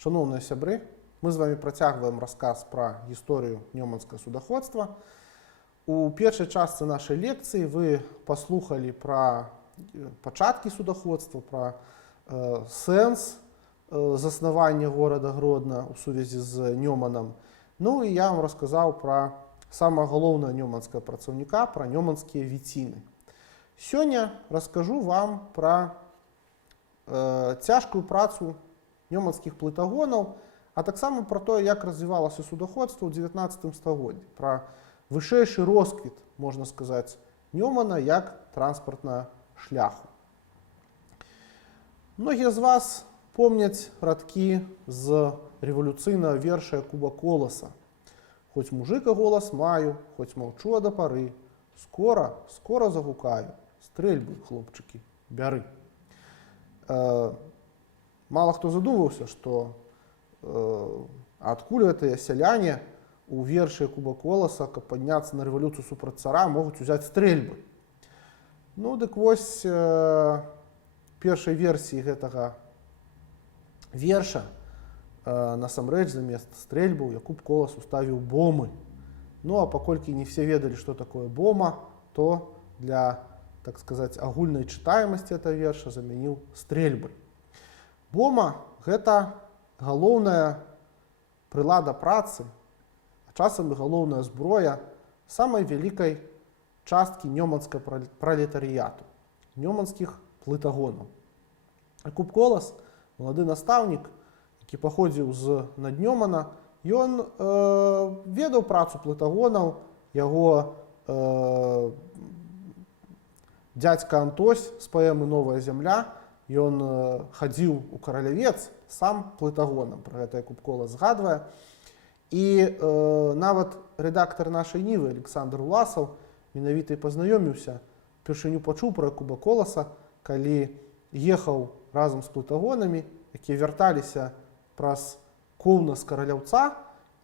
Шановні сябры, мы з вами працягваем расказ пра гісторыю нёманскага судаходства. У першай частцы нашай лекцыі вы паслухалі пра пачаткі судаходства, пра сэнс заснавання горада Гродна ў сувязі з Нёманам. Ну і я вам расказаў пра самае галоўнае нёманскага працаўніка, пра нёманскія віціны. Сёння раскажу вам пра цяжкую працу нёманскіх плытагонаў, а таксама пра тое, як развівалася судаходства ў 19 стагоддзі, пра вышэйшы росквіт, можна сказаць, Нёмана як транспартнага шляху. Многія з вас помняць радкі з рэвалюцыйнага верша Якуба Коласа. Хоць мужыка голас маю, хоць маўчу да пары, скора, скора загукаю, стрэльбы, хлопчыкі, бяры. Мало хто задумаўся, што адкуль гэтыя сяляне у вершы Якуба Коласа, каб падняцца на рэвалюцыю супраць цара, могуць узяць стрэльбы. Ну, дык вось першай версіі гэтага верша насамрэч замест стрэльбаў Якуб Колас уставіў бомы. Ну, а паколькі не все ведалі, што такое бома, то для, так сказаць, агульнай чытаемасці этого верша замяніў стрэльбы. Бома – гэта галоўная прылада працы, а часам і галоўная зброя самай вялікай часткі нёманскага пралетарыяту, нёманскіх плытагонаў. Якуб Колас, малады настаўнік, які паходзіў з Наднёмана, ён ведаў працу плытагонаў, яго дзядзька Антось з паэмы «Новая зямля», ён хадзіў у Каралявец сам плытагонам, пра гэта Якуб Колас згадвае. І нават рэдактар нашай Нівы Александр Уласаў менавіта і пазнаёміўся, упершыню пачуў пра Якуба Коласа, калі ехаў разам з плытагонамі, якія вярталіся праз Коўна з Караляўца,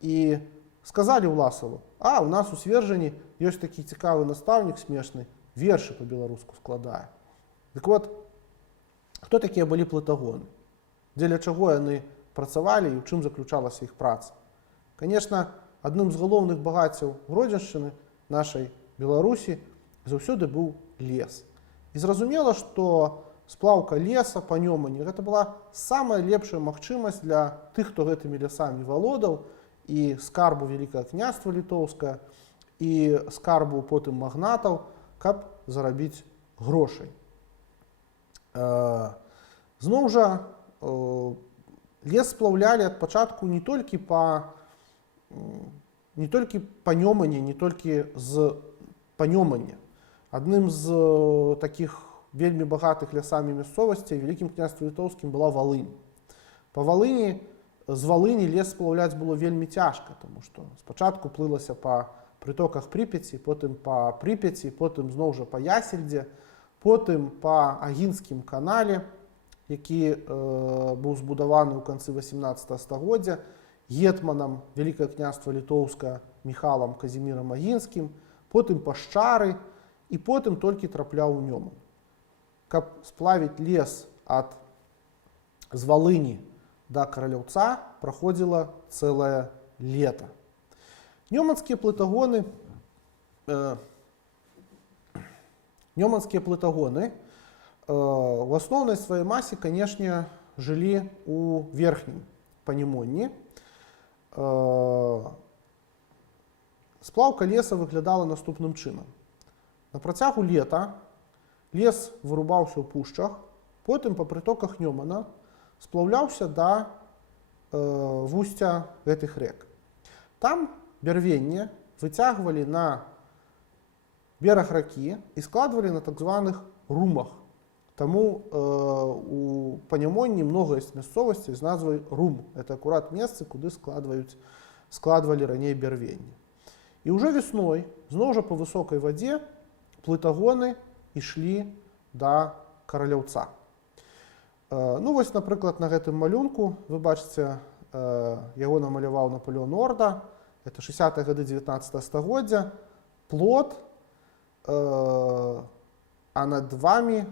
і сказалі Уласаву: «А, у нас у Свержані ёсць такі цікавы настаўнік смешны, вершы па-беларуску складае». Дык вот, хто такія былі плытагоны? Дзеля чаго яны працавалі і ў чым заключалася іх праца? Канешне, адным з галоўных багаццяў Гродзеншчыны, нашай Беларусі, заўсёды быў лес. І зразумела, што сплаўка леса па Нёмане гэта была самая лепшая магчымасць для тых, хто гэтымі лясамі валодаў, і скарбу Вялікага княства Літоўскага, і скарбу потым магнатаў, каб зарабіць грошай. Зноў жа, лес сплаўлялі ад пачатку не толькі па Нёмане, не толькі па Нёмане. Адным з такіх вельмі багатых лясамі мясцовасцей Вялікім княствам Літоўскім была Валынь. Па Валыні, з Валыні лес сплаўляць было вельмі цяжка, таму што спачатку плылася па прытоках Прыпяці, потым па Прыпяці, потым зноў жа па Ясельдзе, потым па Агінскім канале, які быў збудаваны ў канцы 18 стагоддзя гетманам Вялікага княства Літоўскага Міхалам Казімірам Агінскім, потым па Шчары, і потым толькі трапляў у Нёман. Каб сплавіць лес з Валыні да Караляўца, праходзіла цэлае лета. Нёманскія плытагоны у асноўнай сваёй масе, канешне, жылі ў верхнім Панімонні. Сплаўка леса выглядала наступным чынам. На працягу лета лес вырубаўся ў пушчах, потым па прытоках Нёмана сплаўляўся да вусця гэтых рэк. Там бярвенне выцягвалі на бераг ракі і складвалі на так званых румах. Таму у Панімонні многа ёсць мясцовасцей з назвай рум. Это акурат месцы, куды складвалі раней бярвенне. І ўжо весной, зноў жа па высокай вадзе, плытагоны ішлі да Караляўца. Ну вось, напрыклад, на гэтым малюнку вы бачыце, яго намаляваў Напалеон Орда. Это 60-е гады 19 стагоддзя. Плот, а над вамі,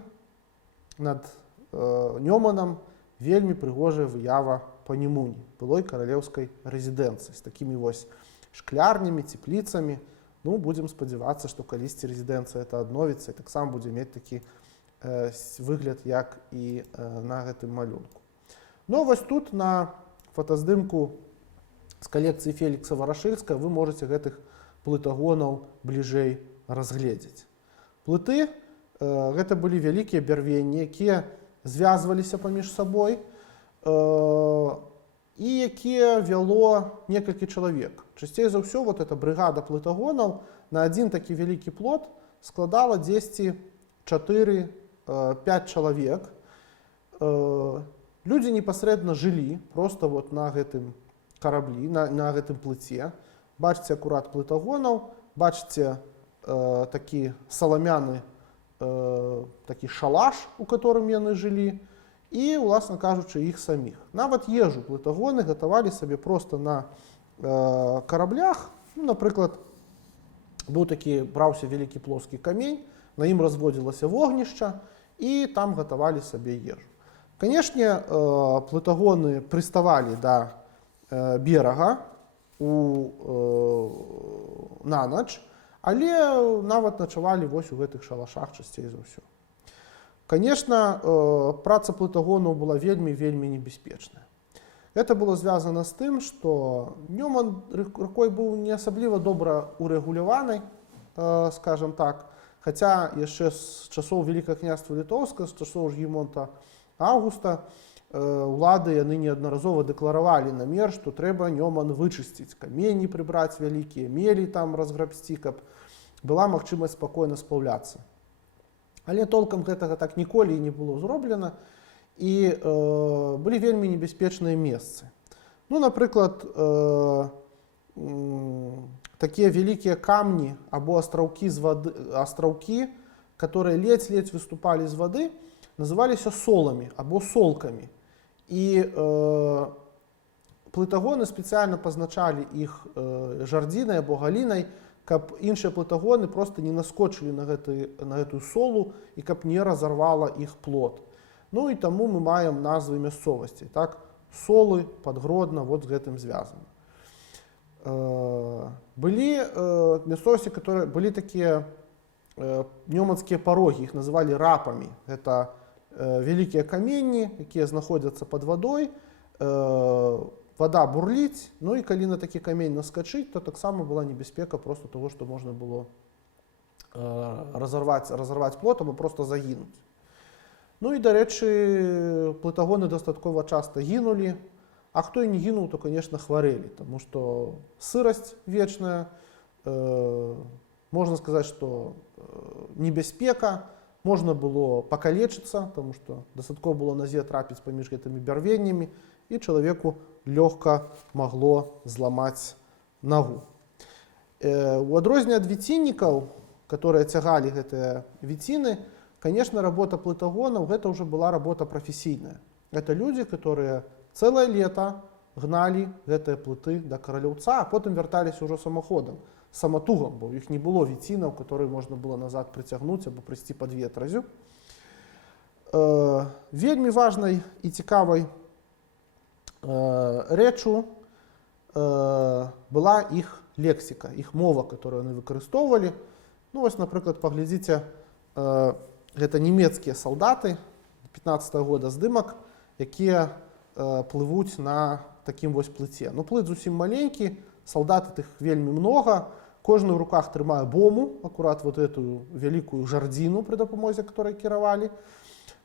над Нёманам, вельмі прыгожая выява Панімуні, былой каралеўскай рэзідэнцыі з такімі вось шклярнямі, цепліцамі. Ну, будзем спадзявацца, што калісьці рэзідэнцыя это адновіцца і таксама будзе мець такі выгляд, як і на гэтым малюнку. Ну, вось тут на фотаздымку з калекцыі Фелікса Варашыльскага вы можаце гэтых плытагонаў бліжэй разгледзець. Плыты гэта былі вялікія бярвенні, якія звязваліся паміж сабой і якія вяло некалькі чалавек. Часцей за ўсё вот эта брыгада плытагонаў на адзін такі вялікі плот складала дзесьці 4-5 чалавек. Людзі непасрэдна жылі проста вот на гэтым караблі, на гэтым плыце. Бачыце акурат плытагонаў, бачыце такі саламяны такі шалаш, у которым яны жылі, і, уласна кажучы, іх саміх. Нават ежу плытагоны гатавалі сабе проста на караблях. Ну, напрыклад, браўся вялікі плоскі камень, на ім разводзілася вогнішча, і там гатавалі сабе ежу. Канешне, плытагоны прыставалі да берага на ноч, але нават начавалі вось у гэтых шалашах часцей за ўсё. Канешне, праца плытагонаў была вельмі небяспечная. Это было звязана з тым, што Нёман ракой быў не асабліва добра урэгуляваны, скажам так, хаця яшчэ з часоў Вялікага княства Літоўскага, з часоў Жгімонта Аўгуста, улады яны неаднаразова дэкларавалі намер, што трэба Нёман вычысціць, камені прыбраць вялікія, мелі там разграбсці, каб была магчымасць спакойна спаўляцца. Але толкам гэтага так ніколі і не было зроблена, і былі вельмі небяспечныя месцы. Ну, напрыклад, такія вялікія камні або астраўкі, которые ледзь-ледзь выступалі з вады, называліся соламі або солкамі. І плытагоны спецыяльна пазначалі іх жардзінай або галінай, каб іншыя плытагоны проста не наскочылі на гэтую солу і каб не разарвала іх плот. Ну і таму мы маем назвы мясцовасцей. Так? Солы, Падгродна, вот з гэтым звязана. Былі мясцовасці, былі такія нёманскія парогі, іх называлі рапамі. Гэта вялікія каменні, якія знаходзяцца пад вадой, вада бурліць, ну і калі на такі камень наскачыць, то таксама была небяспека проста того, што можна было разарваць плот або проста загінуць. Ну і, дарэчы, плытагоны дастаткова часта гінулі, а хто і не гінуў, то, конечно, хварэлі, таму што сырасць вечная, можна сказаць, што небяспека, можна было пакалечыцца, таму што дастаткова было назе трапіць паміж гэтымі бярвеннямі, і чалавеку лёгка магло зламаць нагу. У адрозненне ад віціннікаў, которые цягалі гэтыя віціны, конечно, работа плытагонаў гэта ўжо была работа прафесійная. Это людзі, которые цэлае лета гналі гэтыя плыты да Каралеўца, а потым вярталіся ўжо самаходам, саматугам, бо ў іх не было віцінаў, которые можна было назад прыцягнуць або прыйсці пад ветразю. Вельмі важнай і цікавай рэчу была іх лексіка, іх мова, которую яны выкарыстоўвалі. Ну, вось, напрыклад, паглядзіце, гэта нямецкія салдаты 15-го года здымак, якія плывуць на такім вось плыце. Ну, плыт зусім маленькі, салдаты тых вельмі много, кожны ў руках трымае бому, акурат вот эту вялікую жардзіну, пры дапамозе которой кіравалі.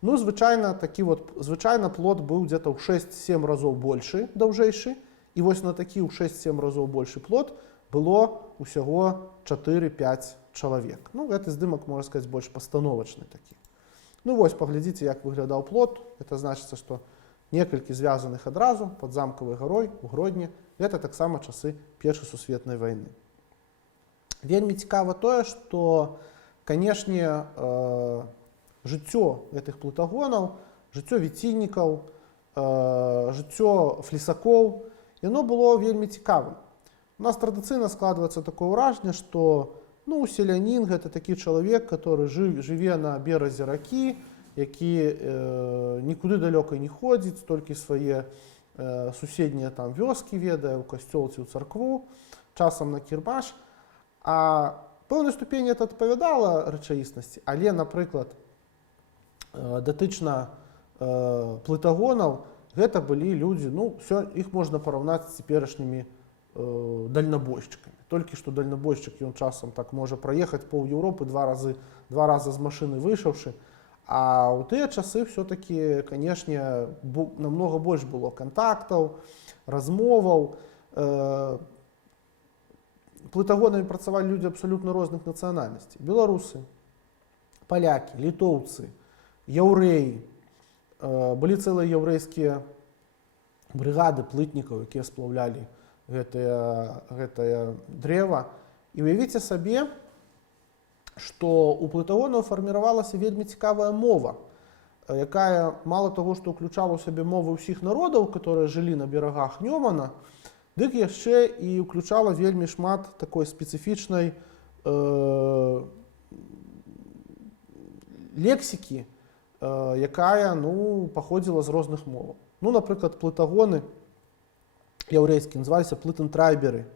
Ну, звычайна плот быў где-то ў 6-7 разоў большы, даўжэйшы, і вось на такі ў 6-7 разоў большы плот было ўсяго 4-5 чалавек. Ну, гэты здымак, можна сказаць, больш пастановачны такі. Ну, вось, паглядзіце, як выглядаў плот. Это значыцца, што некалькі звязаных адразу пад замкавай гарой у Гродні. Гэта таксама часы Першай сусветнай вайны. Вельмі цікава тое, што, канешне, жыццё гэтых плытагонаў, жыццё віціннікаў, жыццё флісакоў, яно было вельмі цікавым. У нас традыцыйна складваецца такое ўражанне, што селянін гэта такі чалавек, который жыве на беразе ракі, які нікуды далёка не ходзіць, толькі свае суседнія там вёскі ведае, у касцёл ці ў царкву, часам на кірмаш. А пэўнай ступені это адпавядала рэчаіснасці, але, напрыклад, датычна плытагонаў, гэта былі людзі, ну, іх можна параўнаць з цяперашнімі дальнабойшчыкамі. Толькі што дальнабойшчык, ён часам так можа праехаць пол Еўропы два разы з машыны выйшаўшы, а ў тыя часы все-таки, канешне, намного больш было кантактаў, размоваў. Плытагонамі працавалі людзі абсалютна розных нацыянальнасцей. Беларусы, палякі, літоўцы, яўрэі. Былі цэлыя яўрэйскія брыгады плытнікаў, якія сплаўлялі гэтае дрэва. І уявіце сабе, што у плытагонаў фарміравалася вельмі цікавая мова, якая мала таго, што ўключала ў сябе мовы ўсіх народаў, которые жылі на берагах Нёмана, дык яшчэ і ўключала вельмі шмат такой спецыфічнай лексікі, якая, ну, паходзіла з розных моваў. Ну, напрыклад, плытагоны яўрэйскія называліся плытентрайберы.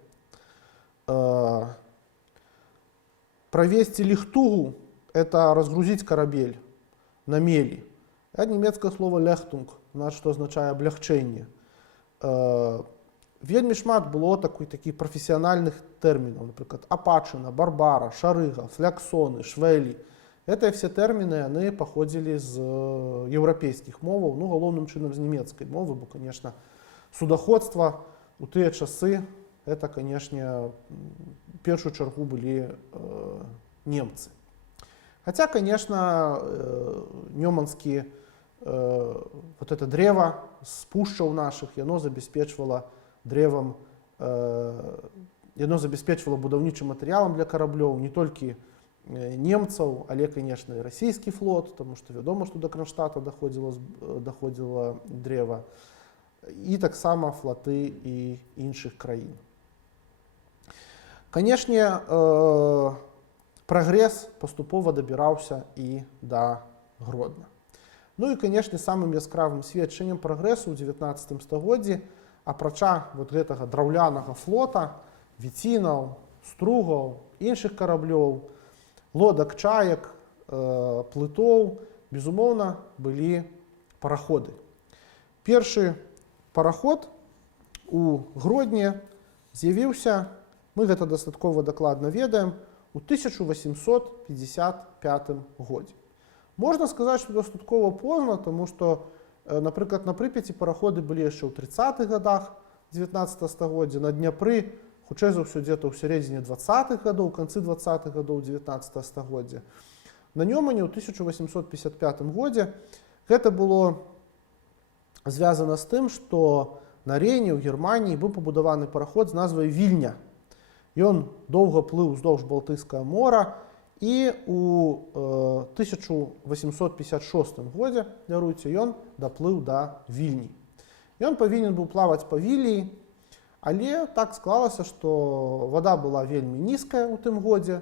Провести лихтугу – это разгрузить корабель на мели. Это немецкое слово «лехтунг», что означает «облегчение». Вельмі шмат было таких профессиональных терминов, например, апачина, барбара, шарыга, фляксоны, швелі. Это все термины, они походили з европейских моваў, ну, галоўным чынам з немецкой мовы, бо, конечно, судоходство у тыя часы, это, конечно, в первую чергу были немцы. Хотя, конечно, нёманские вот это древо с пушчаў наших, яно забеспечвала древам, яно забеспечвала будаўнічым матэрыялам для караблёў не толькі немцаў, але, конечно, і расійскі флот, потому что вядома, што до Кронштадта доходзіла древа, і таксама флоты і іншых краін. Канешне, прагрэс паступова дабіраўся і да Гродна. Ну і, канешне, самым яскравым сведчаннем прагрэсу ў 19 стагоддзі, апрача вот гэтага драўлянага флота, віцінаў, стругаў, іншых караблёў, лодак, чаек, плытоў, безумоўна, былі параходы. Першы параход у Гродні з'явіўся, мы гэта дастаткова дакладна ведаем, у 1855 годзе. Можна сказаць, што дастаткова позна, тому што, напрыклад, на Прыпяці параходы былі яшчэ ў 30-х годах 19 стагоддзя, на Дняпры, хутчэй за ўсё, дзе-то ў сярэдзіне 20-х годаў, у канцы 20-х годаў 19 стагоддзя. На Нёмане ў 1855 годзе гэта было звязана з тым, што на Рейне ў Германіі быў пабудаваны параход з назвай Вільня. Ён доўга плыў уздоўж Балтыйскага мора, і ў 1856 годзе, даруйце, ён даплыў да Вільні. Ён павінен быў плаваць па Віліі, але так склалася, што вада была вельмі нізкая ў тым годзе,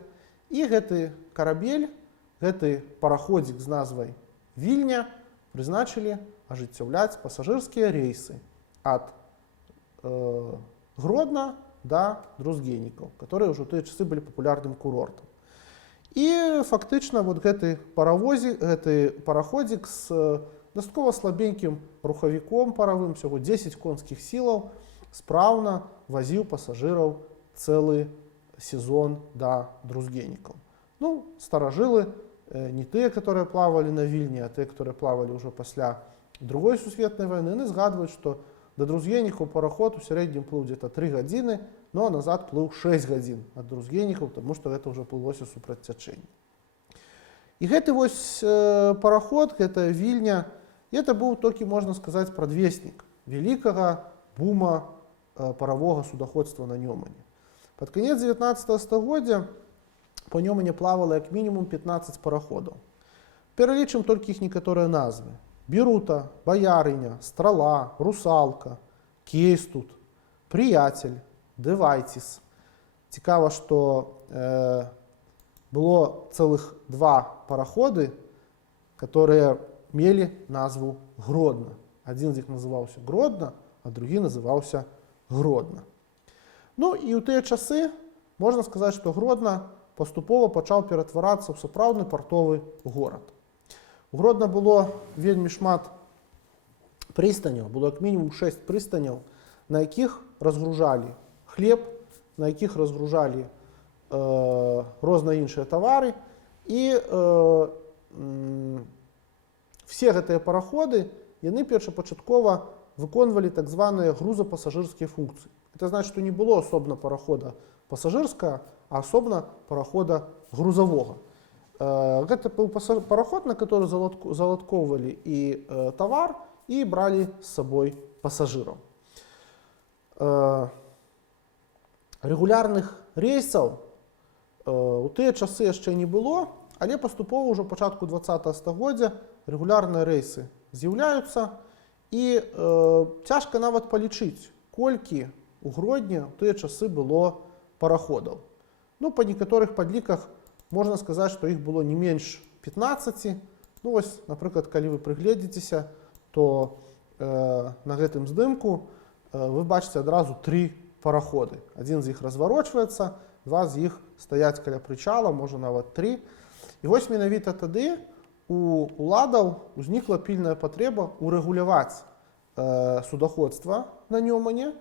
і гэты карабель, гэты параходзік з назвай Вільня прызначылі ажыццяўляць пасажырскія рейсы ад Гродна да Друзгенікаў, которые ўжо ў тыя часы былі папулярным курортам. І фактычна вот гэты параходзік з дастаткова слабенькім рухавіком паравым, всяго 10 конскіх сілаў, спраўна вазіў пасажыраў цэлы сезон да Друзгенікаў. Ну, старажылы, не тыя, которые плавалі на Вільні, а тыя, которые плавалі ўжо пасля Другой сусветнай вайны, яны згадваюць, што да Друзгенікаў параход у сярэднім плыў где-то 3 гадзіны, но назад плыў 6 гадзін ад Друзгенікаў, тому што гэта ўжо плылося супраць цячэння. І гэты вось параход, гэтая Вільня, гэта быў толькі, можна сказаць, прадвеснік вялікага бума паравога судаходства на Нёмане. Пад канец 19 стагоддзя па Нёмане плавала як мінімум 15 параходаў. Пералічым толькі іх некаторыя назвы. Бірута, Баярыня, Страла, Русалка, Кейстут, Прыяцель, Дэвайціс. Цікава, што было цэлых 2 параходы, которые мелі назву Гродна. Адзін з іх называўся Гродна, а другі называўся Гродна. Ну і ў тыя часы можна сказаць, што Гродна паступова пачаў ператварацца ў сапраўдны партовы горад. У Гродна было вельмі шмат прыстаняў, было як мінімум 6 прыстаняў, на якіх разгружалі хлеб, на якіх разгружалі розныя іншыя тавары, і все гэтыя параходы яны першапачаткова выконвалі так званыя грузапасажырскія функцыі. Это значит, што не было асобна парахода пасажырскага, а асобна парахода грузавога. Гэта быў параход, на который заладкоўвалі і тавар, і бралі з сабой пасажыраў. Рэгулярных рейсаў у тыя часы яшчэ не было, але паступова ўжо пачатку 20-го стагоддзя рэгулярныя рэйсы з'яўляюцца, і цяжка нават палічыць, колькі у Гродні ў тыя часы было параходаў. Ну, па некаторых падліках можна сказаць, што іх было не менш 15. Ну, вось, напрыклад, калі вы прыгледзіцеся, то на гэтым здымку вы бачыце адразу 3 параходы. Адзін з іх разварочваецца, 2 з іх стаяць каля прычала, можа нават 3. І вось менавіта тады у уладаў узнікла пільная патрэба урэгуляваць судаходства на Нёмане,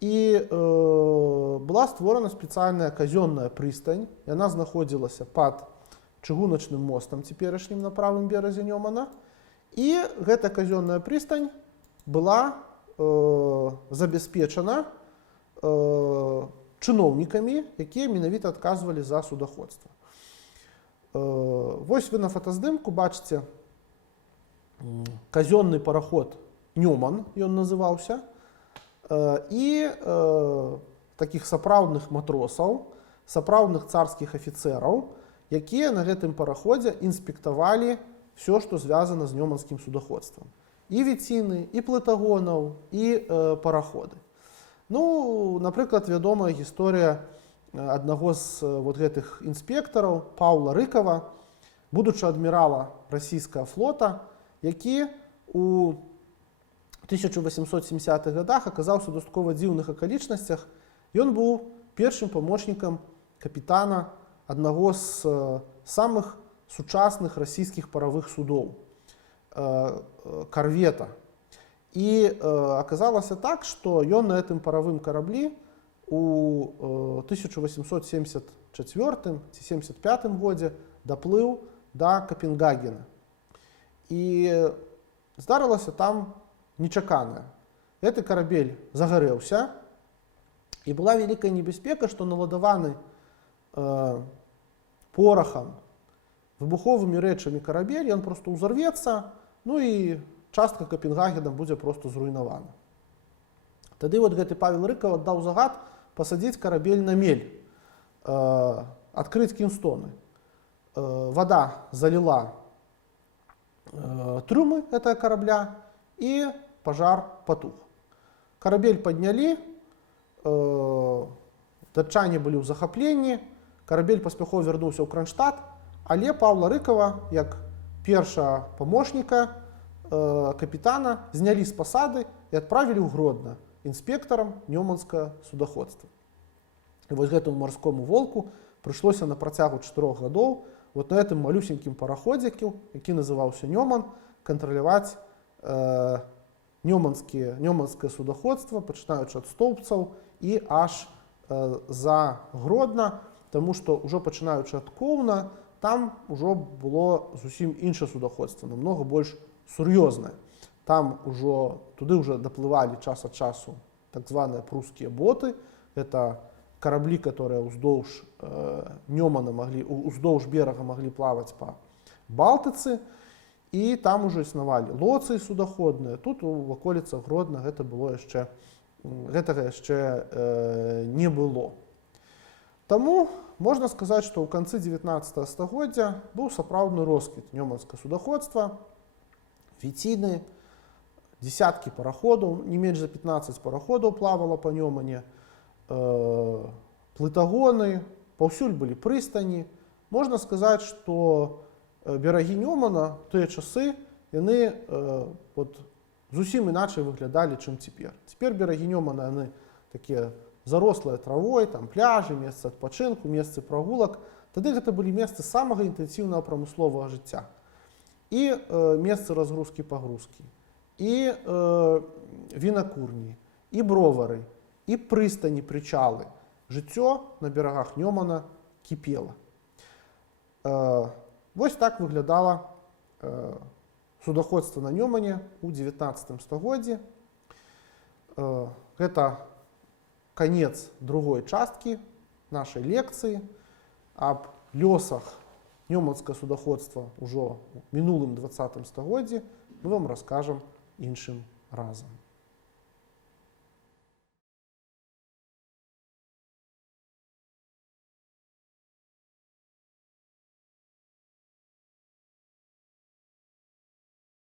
і была створана спецыяльная казённая прыстань. Яна знаходзілася пад чыгуначным мостам цяперашнім на правым беразе Нёмана, і гэта казённая прыстань была забяспечана чыноўнікамі, якія менавіта адказвалі за судаходства. Вось вы на фотаздымку бачыце казённы параход Нёман, ён называўся, і такіх сапраўдных матросаў, сапраўдных царскіх афіцэраў, якія на гэтым параходзе інспектавалі все, што звязана з нёманскім судаходствам. І віціны, і плытагонаў, і параходы. Ну, напрыклад, вядомая гісторыя аднаго з вот гэтых інспектараў, Паўла Рыкава, будучы адмірала расійскага флота, які у 1870-х годах аказаўся ў дастаткова дзіўных акалічнасцях. Ён быў першым памочнікам капітана аднаго з самых сучасных расійскіх паравых судоў, карвета. І аказалася так, што ён на гэтым паравым караблі у 1874 ці 75 годзе даплыў да Капенгагена. І здарылася там нечаканае. Гэты карабель загарэўся, і была вялікая небяспека, што наладаваны порахам, выбуховымі рэчамі карабель, ён проста ўзарвецца, ну і частка Капенгагена будзе проста зруйнавана. Тады вот гэты Павел Рыкаў аддаў загад пасадзіць карабель на мель, адкрыць кінстоны. Вада заліла трюмы гэтага карабля, і пажар патух. Карабель паднялі, датчане былі ў захапленні, карабель паспяхова вярнуўся ў Кронштадт, але Паўла Рыкава, як першага памочніка капітана, знялі з пасады і адправілі ў Гродна інспектарам нёманскага судаходства. І вось гэтаму марскому волку прыйшлося на працягу 4 гадоў вот на гэтым малюсенькім параходзіку, які называўся Нёман, кантраляваць нёманскае судаходства, пачынаючы ад Стоўбцаў і аж за Гродна, таму што ўжо пачынаючы ад Коўна, там ужо было зусім іншае судаходства, намнога больш сур'ёзнае. Там ужо туды ўжо даплывалі час ад часу так званыя прускія боты. Это караблі, которые ўздоўж Нёмана уздоўж берага маглі плаваць па Балтыцы, і там ужо існавалі лоцыі судаходныя. Тут у ваколіцах Гродна гэтага яшчэ не было. Таму можна сказаць, што ў канцы 19 стагоддзя быў сапраўдны росквіт нёманскага судаходства, віціны, десяткі параходаў, не менш за 15 параходаў плавала па Нёмане, плытагоны, паўсюль былі прыстані. Можна сказаць, што берагі Нёмана ў тыя часы яны зусім іначай выглядалі, чым цяпер. Цяпер берагі Нёмана яны такія зарослыя травой, там пляжы, месцы адпачынку, месцы прагулак. Тады гэта былі месцы самага інтэнсіўнага прамысловага жыцця. І месцы разгрузкі-пагрузкі, і вінакурні, і бровары, і прыстані, прычалы. Жыццё на берагах Нёмана кіпела. Вось так выглядала судаходства на Нёмане ў 19 стагоддзі. Гэта канец другой часткі нашай лекцыі аб лёсах нёманскага судаходства ўжо ў мінулым 20 стагоддзі мы вам раскажам іншым разам.